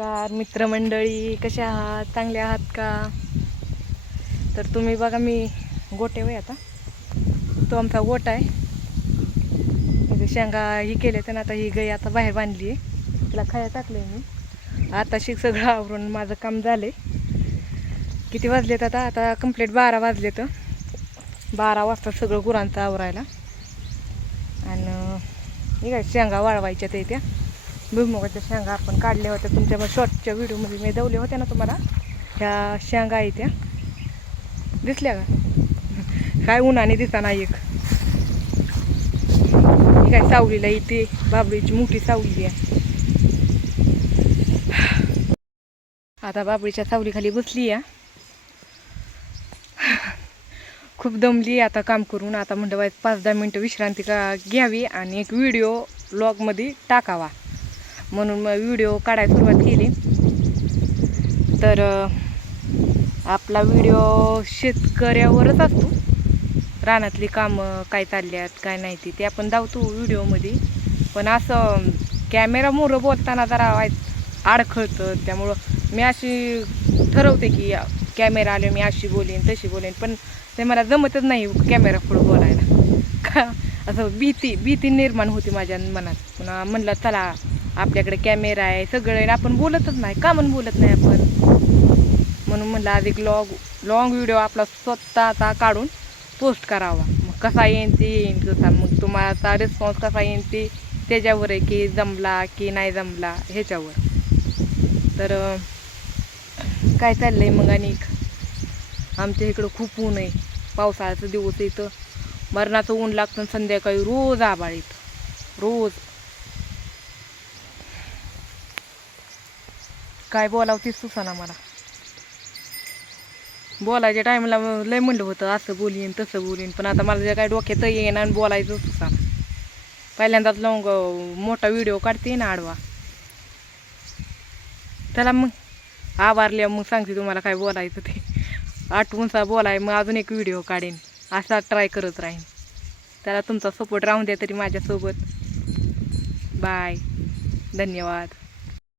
नमस्कार मित्रमंडळी कसे आहात? चांगले आहात का? तर तुम्ही बघा मी गोटे वय आता. तो आमचा गोटा आहे. शेंगा ही केले तर आता ही गाई आता बाहेर बांधली आहे. तिला खाया टाकले मी. आता शिक सगळं आवरून माझं काम झाले किती वाजलेत आता? आता कंप्लीट बारा वाजले तर बारा वाजता सगळं गुरांचं आवरायला. आणि काय शेंगा वाळवायच्या ते त्या. भुईमुगाच्या शेंगा आपण काढल्या होत्या. तुमच्या मग शॉर्टच्या व्हिडिओमध्ये मी दवल्या होत्या ना तुम्हाला. ह्या शेंगा आहे त्या. दिसल्या का? काय उन्हाने दिसा एक. ही काय सावलीला इथे बाबळीची मोठी सावली आहे. आता बाबळीच्या सावलीखाली बसली आहे. खूप दमली आता काम करून. आता म्हणलं पाच दहा मिनटं विश्रांती का घ्यावी आणि एक व्हिडिओ ब्लॉगमध्ये टाकावा. म्हणून मग व्हिडिओ काढायला सुरुवात केली. तर आपला व्हिडिओ शेतकऱ्यावरच असतो. रानातली कामं काय चालल्यात काय नाही ती ते आपण धावतो व्हिडिओमध्ये. पण असं कॅमेरा मोरं बोलताना जरा वाईट अडखळतं. त्यामुळं मी अशी ठरवते की कॅमेरा आले मी अशी बोलेन तशी बोलेन. पण ते मला जमतच नाही कॅमेरा पुढं बोलायला. का असं भीती भीती निर्माण होती माझ्या मनात. पुन्हा म्हणलं चला आपल्याकडे कॅमेरा आहे सगळं आहे आपण बोलतच नाही. का म्हणून बोलत नाही आपण? म्हणून म्हणलं आज एक लॉग लॉंग व्हिडिओ आपला स्वतःचा काढून पोस्ट करावा. मग कसा येईन ते येईन कसा मग तुम्हाला रिस्पॉन्स कसा येईन ते त्याच्यावर आहे की जमला की नाही जमला ह्याच्यावर. तर काय चाललं आहे मग आणि? आमच्या इकडं खूप ऊन आहे. पावसाळ्याचा दिवस इथं. मरणाचं ऊन लागतं संध्याकाळी रोज आबाळ येतं. रोज. काय बोलावतीस तीच सुसाना मला? बोलायच्या टायमाला लय म्हणलं होतं असं बोलीन तसं बोलीन. पण आता मला जे काय डोक्यात येईन आणि बोलायचं सुसाना पहिल्यांदाच लवंग मोठा व्हिडिओ काढते ना आडवा. त्याला मग आभारल्या मग सांगते तुम्हाला काय बोलायचं ते. आठवूनचा बोलाय मग अजून एक व्हिडिओ काढेन. असा ट्राय करत राहीन. त्याला तुमचा सपोर्ट राहून द्या तरी माझ्यासोबत. बाय धन्यवाद.